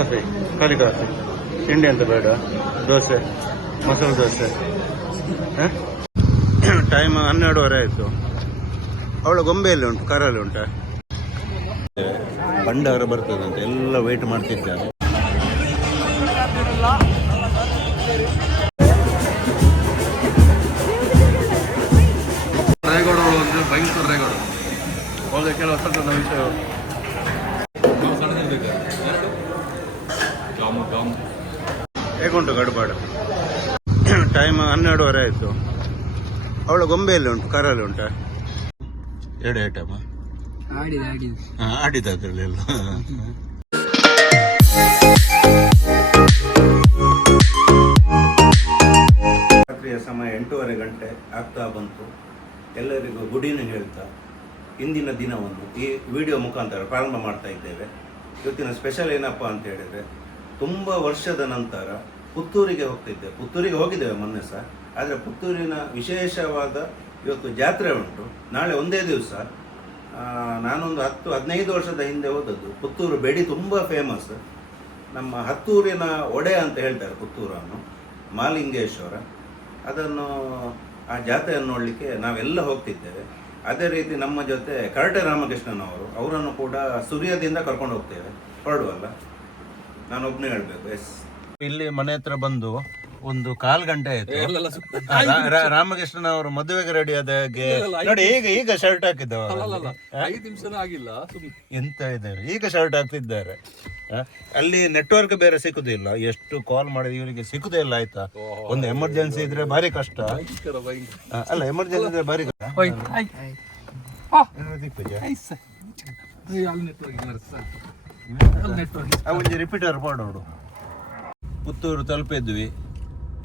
Coffee, ಖಾಲಿ coffee. ತಿಂಡಿ ಅಂತ ಬೇಡ? ದೋಸೆ, ಮಸಾಲೆ ದೋಸೆ. ಟೈಮ್ 12:30 ಆಯಿತು. ಅವಳ ಗೊಂಬೆಯಲ್ಲಿ ಉಂಟು, ಕಾರಲ್ಲಿ ಉಂಟಾ? ಭಂಡಾರ ಬರ್ತದಂತೆ, ಎಲ್ಲ ವೆಯ್ಟ್ ಮಾಡ್ತಿದ್ದಾರೆ. ರೇಗೋಡು ಅಂದರೆ ಭಯಂಕರ ರೇಗೋಡು. ಹೋದ ಕೆಲವು ವರ್ಷದ ವಿಷಯ ಹೇಗುಂಟು ಗಡ್ಬಾಡು? ಟೈಮ್ 12:30 ಆಯಿತು. ಅವಳ ಗೊಂಬೆಯಲ್ಲಿ ಉಂಟು, ಕಾರಲ್ಲಿ ಉಂಟಾ? 2 ಐಟಮ್ ಆಡಿದ ಅದರಲ್ಲಿ ಎಲ್ಲ. ರಾತ್ರಿಯ ಸಮಯ 8:30 ಗಂಟೆ ಆಗ್ತಾ ಬಂತು. ಎಲ್ಲರಿಗೂ ಗುಡ್ ಈವ್ನಿಂಗ್ ಹೇಳ್ತಾ ಇಂದಿನ ದಿನವನ್ನು ಈ ವಿಡಿಯೋ ಮುಖಾಂತರ ಪ್ರಾರಂಭ ಮಾಡ್ತಾ ಇದ್ದೇವೆ. ಇವತ್ತಿನ ಸ್ಪೆಷಲ್ ಏನಪ್ಪ ಅಂತ ಹೇಳಿದರೆ, ತುಂಬ ವರ್ಷದ ನಂತರ ಪುತ್ತೂರಿಗೆ ಹೋಗಿದ್ದೇವೆ ಮೊನ್ನೆ ಸಹ. ಆದರೆ ಪುತ್ತೂರಿನ ವಿಶೇಷವಾದ ಇವತ್ತು ಜಾತ್ರೆ ಉಂಟು. ನಾಳೆ ಒಂದೇ ದಿವಸ. ನಾನೊಂದು 10-15 ವರ್ಷದ ಹಿಂದೆ ಹೋದದ್ದು. ಪುತ್ತೂರು ಬೆಡಿ ತುಂಬ ಫೇಮಸ್. ನಮ್ಮ ಹತ್ತೂರಿನ ಒಡೆ ಅಂತ ಹೇಳ್ತಾರೆ ಪುತ್ತೂರನ್ನು, ಮಾಲಿಂಗೇಶ್ವರ. ಅದನ್ನು ಆ ಜಾತ್ರೆಯನ್ನು ನೋಡಲಿಕ್ಕೆ ನಾವೆಲ್ಲ ಹೋಗ್ತಿದ್ದೇವೆ. ಅದೇ ರೀತಿ ನಮ್ಮ ಜೊತೆ ಕರಟೆ ರಾಮಕೃಷ್ಣನ್ ಅವರನ್ನು ಕೂಡ ಸುರಿಯದಿಂದ ಕರ್ಕೊಂಡು ಹೋಗ್ತೇವೆ. ಹೊರಡುವಲ್ಲ, ನಾನೊಬ್ಬನೇ ಹೇಳಬೇಕು. ಎಸ್, ಇಲ್ಲಿ ಮನೆ ಹತ್ರ ಬಂದು ಒಂದು 1/4 ಗಂಟೆ ಆಯ್ತು. ರಾಮಕೃಷ್ಣನ್ ಅವರು ಮದುವೆಗೆ ರೆಡಿ ಆದ ಹಾಗೆ ನೋಡಿ. ಈಗ ಶರ್ಟ್ ಹಾಕಿದ್ದವ, 5 ನಿಮಿಷ ಆಗಿಲ್ಲ, ಎಂತ ಇದ್ದಾರೆ, ಈಗ ಶರ್ಟ್ ಹಾಕ್ತಿದ್ದಾರೆ. ಅಲ್ಲಿ ನೆಟ್ವರ್ಕ್ ಬೇರೆ ಸಿಕ್ಕುದಿಲ್ಲ. ಎಷ್ಟು ಕಾಲ್ ಮಾಡಿದ ಇವರಿಗೆ ಸಿಕ್ಕುದೇ ಇಲ್ಲ. ಆಯ್ತಾ, ಒಂದು ಎಮರ್ಜೆನ್ಸಿ ಇದ್ರೆ ಭಾರಿ ಕಷ್ಟ. ಅಲ್ಲ, ಎಮರ್ಜೆನ್ಸಿ ಇದ್ರೆ ಭಾರಿ ಕಷ್ಟ. ರಿಪೀಟರ್ ಮಾಡೋಡು. ಪುತ್ತೂರು ತಲುಪಿದ್ವಿ.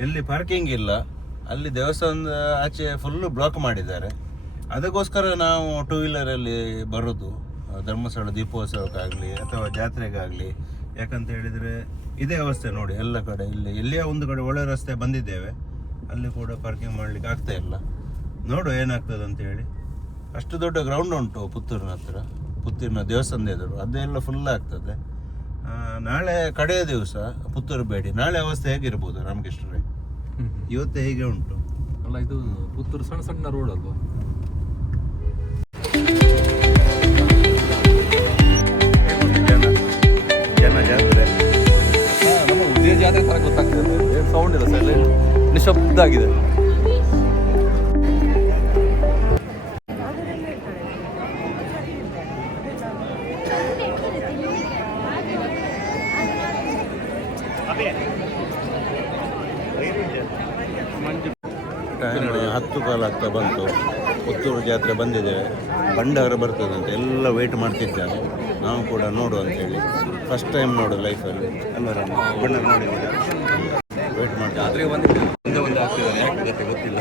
ಎಲ್ಲಿ ಪಾರ್ಕಿಂಗ್ ಇಲ್ಲ. ಅಲ್ಲಿ ದೇವಸ್ಥಾನದ ಆಚೆ ಫುಲ್ಲು ಬ್ಲಾಕ್ ಮಾಡಿದ್ದಾರೆ. ಅದಕ್ಕೋಸ್ಕರ ನಾವು 2 ವೀಲರಲ್ಲಿ ಬರೋದು, ಧರ್ಮಸ್ಥಳ ದೀಪೋತ್ಸವಕ್ಕಾಗಲಿ ಅಥವಾ ಜಾತ್ರೆಗಾಗಲಿ. ಯಾಕಂತ ಹೇಳಿದರೆ ಇದೇ ಅವಸ್ಥೆ ನೋಡಿ ಎಲ್ಲ ಕಡೆ. ಇಲ್ಲಿ ಎಲ್ಲಿಯೋ ಒಂದು ಕಡೆ ಒಳ್ಳೆ ರಸ್ತೆ ಬಂದಿದ್ದೇವೆ, ಅಲ್ಲಿ ಕೂಡ ಪಾರ್ಕಿಂಗ್ ಮಾಡಲಿಕ್ಕೆ ಆಗ್ತಾ ಇಲ್ಲ. ನೋಡು ಏನಾಗ್ತದೆ ಅಂತೇಳಿ. ಅಷ್ಟು ದೊಡ್ಡ ಗ್ರೌಂಡ್ ಉಂಟು ಪುತ್ತೂರಿನ ಹತ್ರ, ಪುತ್ತೂರಿನ ದೇವಸ್ಥಾನದ ಎದುರು. ಅದೆಲ್ಲ ಫುಲ್ ಆಗ್ತದೆ. ನಾಳೆ ಕಡೆಯ ದಿವಸ ಪುತ್ತೂರು ಬೇಡಿ. ನಾಳೆ ಅವಸ್ಥೆ ಹೇಗಿರ್ಬೋದು ರಾಮಕೃಷ್ಣರೇ? ಇವತ್ತೇ ಹೀಗೆ ಉಂಟು ಅಲ್ಲ. ಇದು ಪುತ್ತೂರು ಸಣ್ಣ ಸಣ್ಣ ರೋಡ್ ಅಲ್ವಾ? ಜನ ಜಾತ್ರೆ, ನಮ್ಮ ಉದಯ ಜಾತ್ರೆ ತರ ಗೊತ್ತಾಗ್ತದೆ. ಏನು ಸೌಂಡ್ ಇಲ್ಲ ಸರ್, ನಿಶಬ್ದ ಆಗಿದೆ. ಟೈಮ್ 10 ಆಗ್ತಾ ಬಂತು. ಪುತ್ತೂರು ಜಾತ್ರೆ ಬಂದಿದ್ದೇವೆ. ಭಂಡಾರ ಬರ್ತದಂತೆ, ಎಲ್ಲ ವೆಯ್ಟ್ ಮಾಡ್ತಿದ್ದಾರೆ. ನಾವು ಕೂಡ ನೋಡು ಅಂತೇಳಿ. ಫಸ್ಟ್ ಟೈಮ್ ನೋಡು ಲೈಫಲ್ಲಿ. ಅಲ್ಲ, ಭಂಡಾರ ನೋಡಿ ವೆಯ್ಟ್ ಮಾಡಿ. ಜಾತ್ರೆಗೆ ಬಂದಿದ್ದೇವೆ, ಒಂದೇ ಆಗ್ತಿದ್ದಾರೆ. ಯಾಕೆ ಗೊತ್ತಿಲ್ಲ.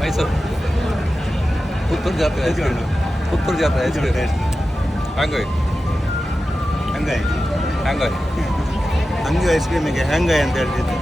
ಮೈಸೂರು ಪುತ್ತೂರು ಜಾತ್ರೆ, ಪುತ್ತೂರು ಜಾತ್ರೆ ಹಂಗಾಯ್ ಐಸ್ ಕ್ರೀಮಿಗೆ ಹ್ಯಾಂಗಾಯ್ ಅಂತ ಹೇಳ್ತಿದ್ದೆ.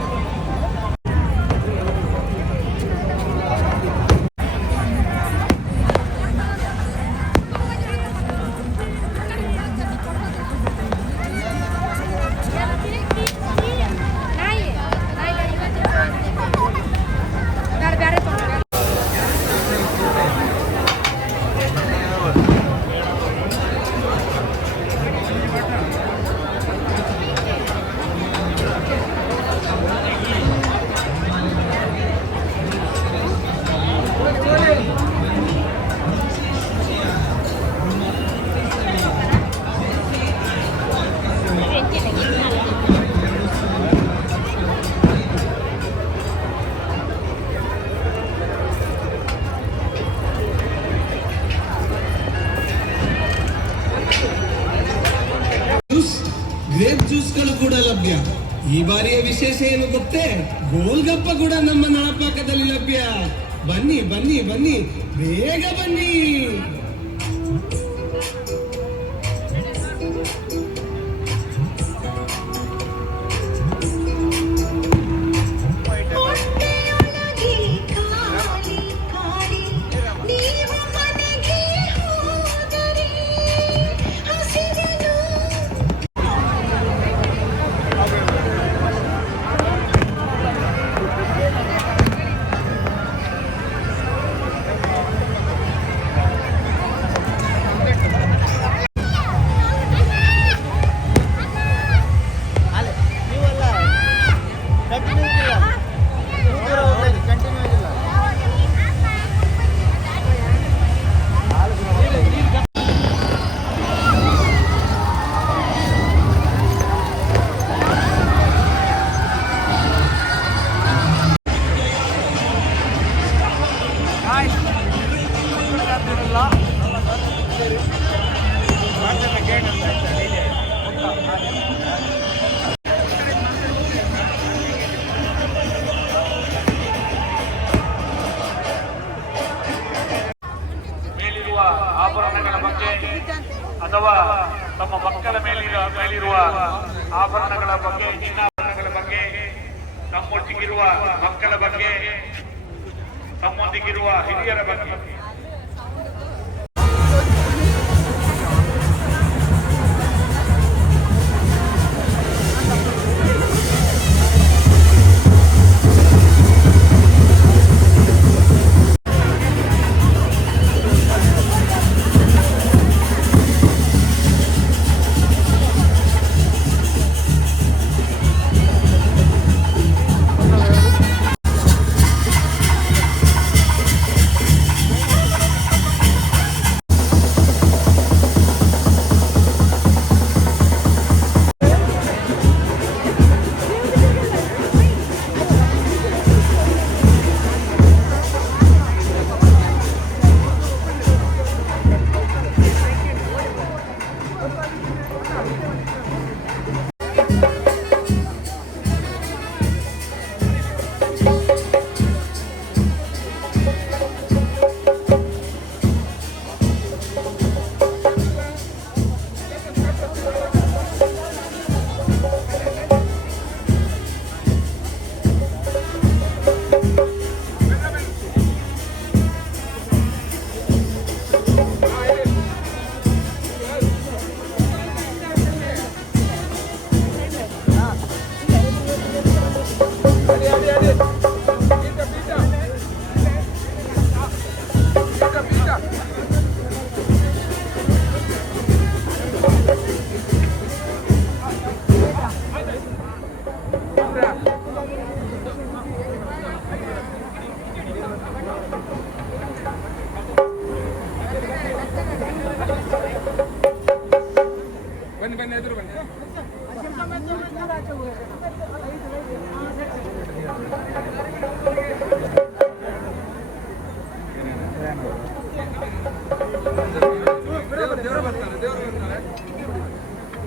ಬಾರಿಯ ವಿಶೇಷ ಏನು ಗೊತ್ತೇ, ಗೋಲ್ಗಪ್ಪ ಕೂಡ ನಮ್ಮ ನಳಪಾಕದಲ್ಲಿ ಲಭ್ಯ. ಬನ್ನಿ ಬನ್ನಿ ಬನ್ನಿ, ಬೇಗ ಬನ್ನಿ. ಆಭರಣಗಳ ಬಗ್ಗೆ ಅಥವಾ ತಮ್ಮ ಮಕ್ಕಳ ಮೇಲಿರುವ ಆಭರಣಗಳ ಬಗ್ಗೆ, ಚಿನ್ನಾಭರಣಗಳ ಬಗ್ಗೆ, ತಮ್ಮೊಟ್ಟಿಗಿರುವ ಮಕ್ಕಳ ಬಗ್ಗೆ, ತಮ್ಮೊಂದಿಗಿರುವ ಹಿರಿಯರ ಬಗ್ಗೆ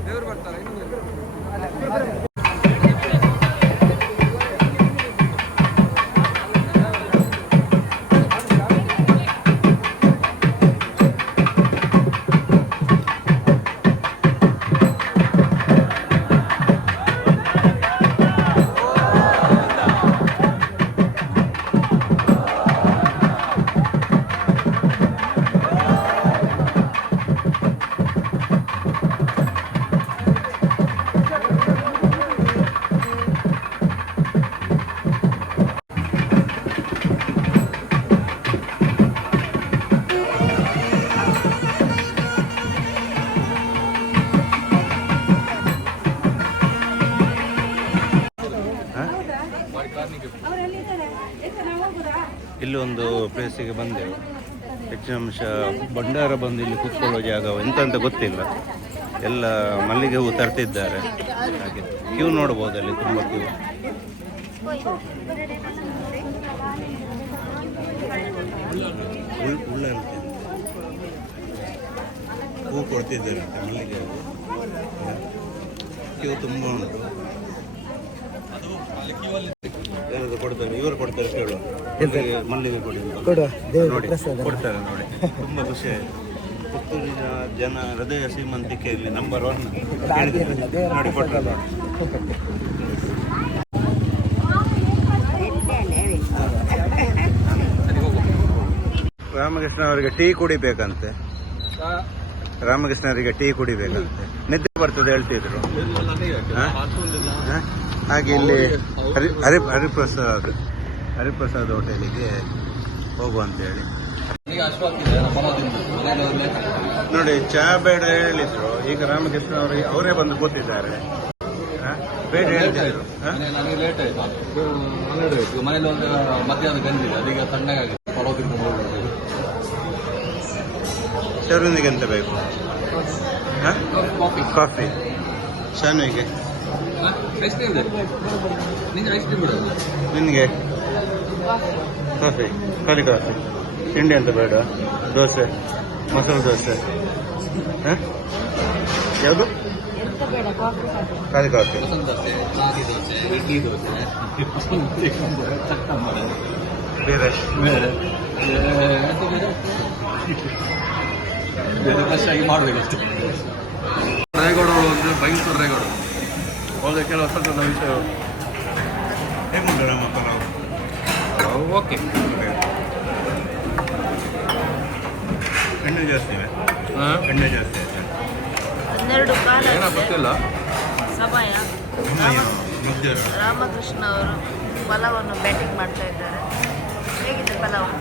ದೇವರು ಬರ್ತಾರೆ. ಇಲ್ಲೊಂದು ಪ್ಲೇಸಿಗೆ ಬಂದೆವು. ಹೆಚ್ಚಿನ ಅಂಶ ಭಂಡಾರ ಬಂದು ಇಲ್ಲಿ ಕೂತ್ಕೊಳ್ಳೋ ಜಾಗ ಎಂತ ಅಂತ ಗೊತ್ತಿಲ್ಲ. ಎಲ್ಲ ಮಲ್ಲಿಗೆ ಹೂ ತರ್ತಿದ್ದಾರೆ. ಹಾಗೆ ಕ್ಯೂ ನೋಡ್ಬೋದು, ಅಲ್ಲಿ ತುಂಬ ಕ್ಯೂ. ಉಳ್ಳಂತೆ ಹೂ ಕೊಡ್ತಿದ್ದಾರೆ ಮಲ್ಲಿಗೆ ಹೂ. ಕ್ಯೂ ತುಂಬ ಉಂಟು. ಯಾರಾದ್ರು ಕೊಡ್ತಾರೆ, ಇವರು ಕೊಡ್ತಾರೆ ಕೇಳು, ಮಲ್ಲಿಗೆ ಕೊಡಿ ಅಂತ. ನೋಡಿ ಕೊಡ್ತಾರೆ ನೋಡಿ, ತುಂಬ ಖುಷಿ ಆಯಿತು. ಪುತ್ತೂರಿನ ಜನ ಹೃದಯ ಶ್ರೀಮಂತಿಕೆಯಲ್ಲಿ ನಂಬರ್ 1 ನೋಡಿ ಕೊಡ್ತಾರೆ. ರಾಮಕೃಷ್ಣ ಅವರಿಗೆ ಟೀ ಕುಡಿಬೇಕಂತೆ, ರಾಮಕೃಷ್ಣವರಿಗೆ ಟೀ ಕುಡಿಬೇಕಂತೆ, ನಿದ್ದೆ ಬರ್ತದೆ ಹೇಳ್ತಿದ್ರು. ಹಾಗೆ ಇಲ್ಲಿ ಹರಿಪ್ರಸಾದ್ ಹೋಟೆಲಿಗೆ ಹೋಗುವಂತೇಳಿ ನೋಡಿ. ಚಹಾ ಬೇಡ ಹೇಳಿದ್ರು, ಈಗ ರಾಮಕೃಷ್ಣ ಅವರೇ ಬಂದು ಕೂತಿದ್ದಾರೆ. ಬೇಡ ಹೇಳ್ತಿದ್ರು. ನನಗೆ ಲೇಟ್ ಆಯ್ತು, 12 ಆಯ್ತು. ಮನೇಲಿ ಒಂದು ಮಧ್ಯಾಹ್ನ ಗಂಜಿದೆ, ಅದೀಗ ತಣ್ಣಗಾಗಿದೆ. ಪಲಾವ್ ತಿನ್ಕೊಂಡು ಹೋಗ್ಬೋದು. ಶರೂನಿಗೆ ಎಂತ ಬೇಕು? ಕಾಫಿ. ಶಾನುವಿಗೆ ಐಸ್ ಕ್ರೀಮ್ ಇದೆ, ನಿಂಗೆ ಐಸ್ ಕ್ರೀಮ್ ಬಿಡೋದು. ನಿನಗೆ ಕಾಫಿ, ಖಾಲಿ ಕಾಫಿ. ತಿಂಡಿ ಅಂತ ಬೇಡ? ದೋಸೆ, ಮಸಾಲೆ ದೋಸೆ, ಯಾವುದು? ಖಾಲಿ ಕಾಫಿ. ಮಸಾಲೆ ದೋಸೆ, ರಾಗಿ ದೋಸೆ, ಇಡ್ಲಿ ದೋಸೆ, ಬೇರೆ ಬೇರೆ ಫ್ರೆಶ್ ಆಗಿ ಮಾಡಬೇಕಷ್ಟು. ರಾಯಗೌಡ ಅಂದರೆ ಭಯಂಕರ ರಾಯಗೌಡ. ಅವ್ರಿಗೆ ಕೆಲವು ಸ್ವಲ್ಪ ವಿಷಯ ಹೇಗುಂಟು ನಮ್ಮ ಪಲಾವ್? ಓಕೆ. ಎಣ್ಣೆ ಜಾಸ್ತಿ ಇದೆ, ಎಣ್ಣೆ ಜಾಸ್ತಿ ಆಯ್ತು. 12 ಕಾಲ ಏನೋ ಗೊತ್ತಿಲ್ಲ. ಸಮಯ ಮುದ್ದೆ ರಾಮಕೃಷ್ಣ ಅವರು ಪಲಾವನ್ನು ಬ್ಯಾಟಿಂಗ್ ಮಾಡ್ತಾ ಇದ್ದಾರೆ. ಹೇಗಿದೆ ಪಲಾವ್?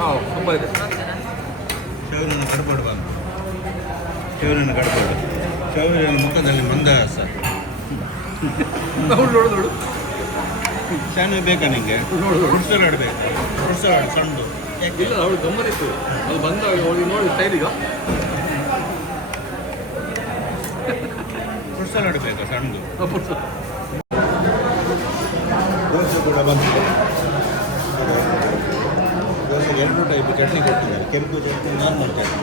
ಹಾಂ, ತುಂಬ ಇದೆ. ಶೌರ್ಯನ ಕಡಬಾರ್ದು, ಶೌರ್ಯನ ಕಡಬಾರ್ದು. ಶೌರ್ಯನ ಮುಖದಲ್ಲಿ ಮಂದಹಾಸ. ನೋಡು ಶಾನು ಬೇಕಾ ನಿಂಗೆ? ಫ್ರೂಟ್ ಸಲಾಡ್ ಬೇಕು, ಫ್ರೂಟ್ ಸಲಾಡ್ ಸಣ್ಣದು. ಇಲ್ಲ, ಅವಳು ಗಮ್ಮನಿತ್ತು ಅದು ಬಂದಾಗ ಅವಳಿಗೆ ನೋಡಿ ಸ್ಟೈಲಿಗ ಫ್ರೂಟ್ ಸಲಾಡ್ ಬೇಕಾ ಸಣ್ಣದು? ದೋಸೆ ಕೂಡ ಬಂದಿದೆ. ದೋಸೆಗೆ 2 ಟೈಪ್ ಚಟ್ನಿ ಕೊಟ್ಟಿದ್ದಾರೆ. ಕೆಂಪು ಚಟ್ನಿ, ನಾರ್ಮಲ್ ಚಟ್ನಿ.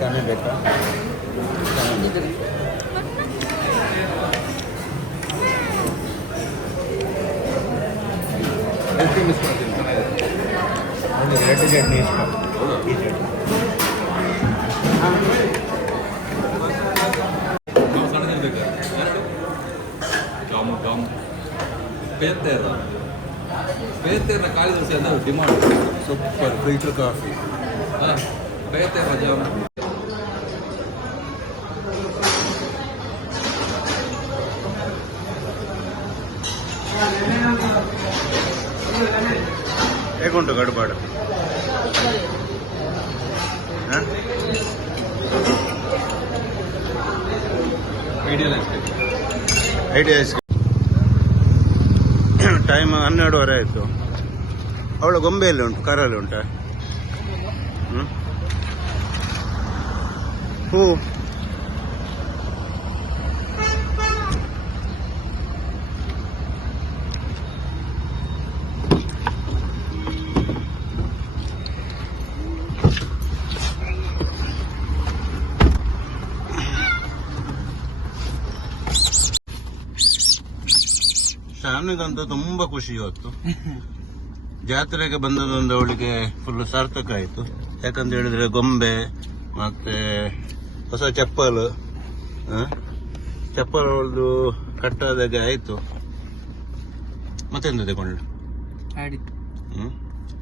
ಶಾನೆ ಬೇಕಾ? ಮಿಸ್ ಮಾಡ್ತೀನಿ, ಚೆನ್ನಾಗಿದೆ. ರೆಡ್ ಚಟ್ನಿ ಇಷ್ಟ. ಈ ಚಟ್ನಿ ನಾವು ಸಣ್ಣದಿರ್ಬೇಕು. ಜಾಮು ಪೇತೇರ ಖಾಲಿ ದೋಸೆ ಅಂದರೆ ಡಿಮಾಂಡ್. Super filter coffee. ಹಾಂ, ಪೇತೇರ ಜಾಮು. ಹೇಗುಂಟು ಗಡ್ಬಾಡು? Ideal ice cream. Idea ice cream. Time 12:30 ಆಯಿತು. ಅವಳ ಗೊಂಬೆಯಲ್ಲಿ ಉಂಟು, ಕಾರಲ್ಲಿ ಉಂಟಾ? ಹೂ ಶಾನಿಗಂತೂ ತುಂಬ ಖುಷಿ ಇವತ್ತು. ಜಾತ್ರೆಗೆ ಬಂದದೊಂದು ಅವಳಿಗೆ ಫುಲ್ ಸಾರ್ಥಕ ಆಯಿತು. ಯಾಕಂತ ಹೇಳಿದ್ರೆ ಗೊಂಬೆ ಮತ್ತೆ ಹೊಸ ಚಪ್ಪಲು, ಅವಳದು ಕಟ್ಟಾದಾಗೆ ಆಯಿತು. ಮತ್ತೆಂತ ತಗೊಂಡು?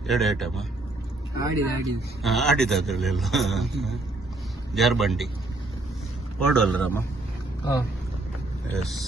2 ಐಟಮ್ ಆಡಿದ ಅದರಲ್ಲೆಲ್ಲ. ಜಾರ್ಬಂಡಿ ಹೊರಡುವಲ್ಲ ರಾಮ? ಎಸ್.